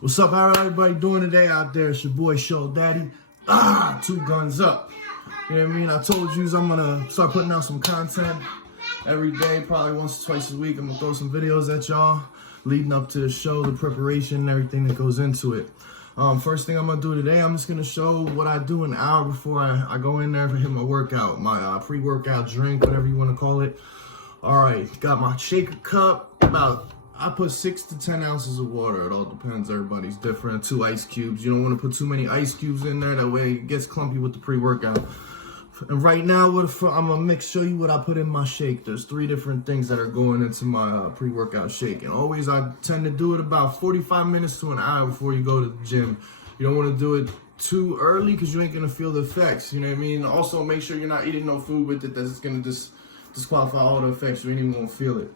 What's up, how everybody doing today out there? It's your boy Show Daddy. Two guns up. You know what I mean? I told you I'm gonna start putting out some content every day, probably once or twice a week. I'm gonna throw some videos at y'all leading up to the show, the preparation, and everything that goes into it. First thing I'm gonna do today, I'm just gonna show what I do an hour before I go in there and hit my workout, my pre-workout drink, whatever you wanna call it. All right, got my shaker cup, I put 6 to 10 ounces of water. It all depends. Everybody's different. 2 ice cubes. You don't want to put too many ice cubes in there. That way it gets clumpy with the pre-workout. And right now, I'm going to show you what I put in my shake. There's 3 different things that are going into my pre-workout shake. And always I tend to do it about 45 minutes to an hour before you go to the gym. You don't want to do it too early because you ain't going to feel the effects. You know what I mean? Also, make sure you're not eating no food with it that's going to disqualify all the effects. You ain't even going to feel it.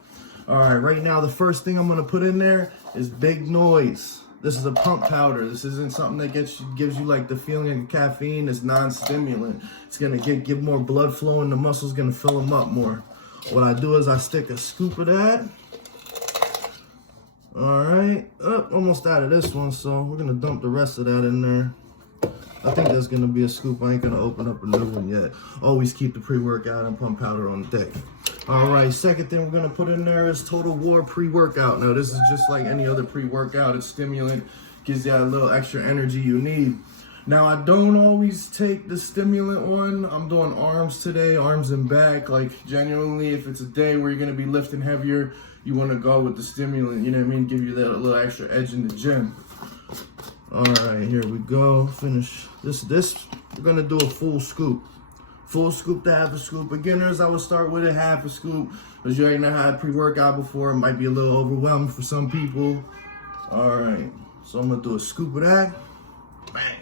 All right, right now the first thing I'm gonna put in there is Big Noise. This is a pump powder. This isn't something that gives you like the feeling of caffeine. It's non-stimulant. It's gonna give more blood flow and the muscles gonna fill them up more. What I do is I stick a scoop of that. All right, almost out of this one, so we're gonna dump the rest of that in there. I think that's gonna be a scoop. I ain't gonna open up a new one yet. Always keep the pre-workout and pump powder on deck. All right, second thing we're gonna put in there is Total War pre-workout. Now this is just like any other pre-workout. It's stimulant, gives you that little extra energy you need. Now I don't always take the stimulant one. I'm doing arms today, arms and back. Like genuinely, if it's a day where you're gonna be lifting heavier, you wanna go with the stimulant, you know what I mean? Give you that little extra edge in the gym. All right, here we go. Finish this. We're gonna do a full scoop. Full scoop to half a scoop. Beginners, I would start with a half a scoop because you ain't never had pre-workout before. It might be a little overwhelming for some people. All right, so I'm gonna do a scoop of that. Bang.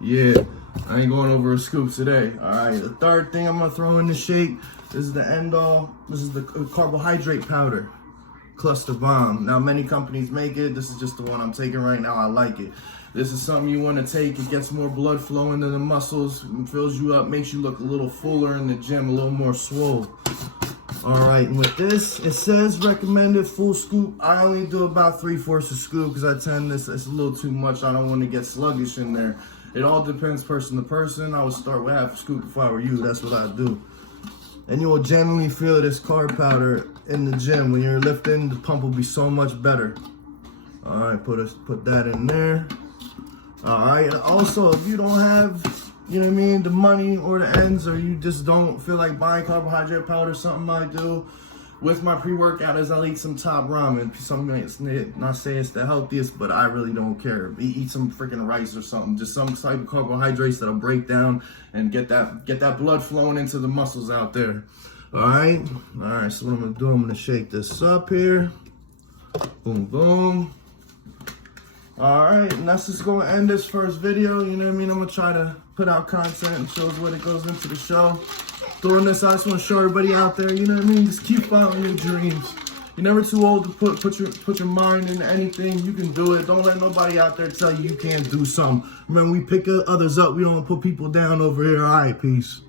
Yeah, I ain't going over a scoop today. All right, the third thing I'm gonna throw in the shake, this is the end all. This is the carbohydrate powder. Cluster Bomb. Now many companies make it. This is just the one I'm taking right now. I like it. This is something you want to take. It gets more blood flowing to the muscles, fills you up, makes you look a little fuller in the gym, a little more swole. All right, and with this, it says recommended full scoop. I only do about 3/4 a scoop because I tend it's a little too much. I don't want to get sluggish in there. It all depends person to person. I would start with half a scoop if I were you. That's what I do. And you will genuinely feel this carb powder in the gym. When you're lifting, the pump will be so much better. All right, put that in there. All right, also, if you don't have, you know what I mean, the money or the ends, or you just don't feel like buying carbohydrate powder, something I do with my pre-workout is I'll eat some Top Ramen. Something not say it's the healthiest, but I really don't care. Eat some freaking rice or something, just some type of carbohydrates that'll break down and get that blood flowing into the muscles out there. All right, so what I'm gonna do, I'm gonna shake this up here. Boom, boom. All right, and that's just gonna end this first video. You know what I mean? I'm gonna try to put out content and shows what it goes into the show. Doing this, I just want to show everybody out there, you know what I mean? Just keep following your dreams. You're never too old to put your mind into anything. You can do it. Don't let nobody out there tell you you can't do something. Remember, we pick others up. We don't put people down over here. All right, peace.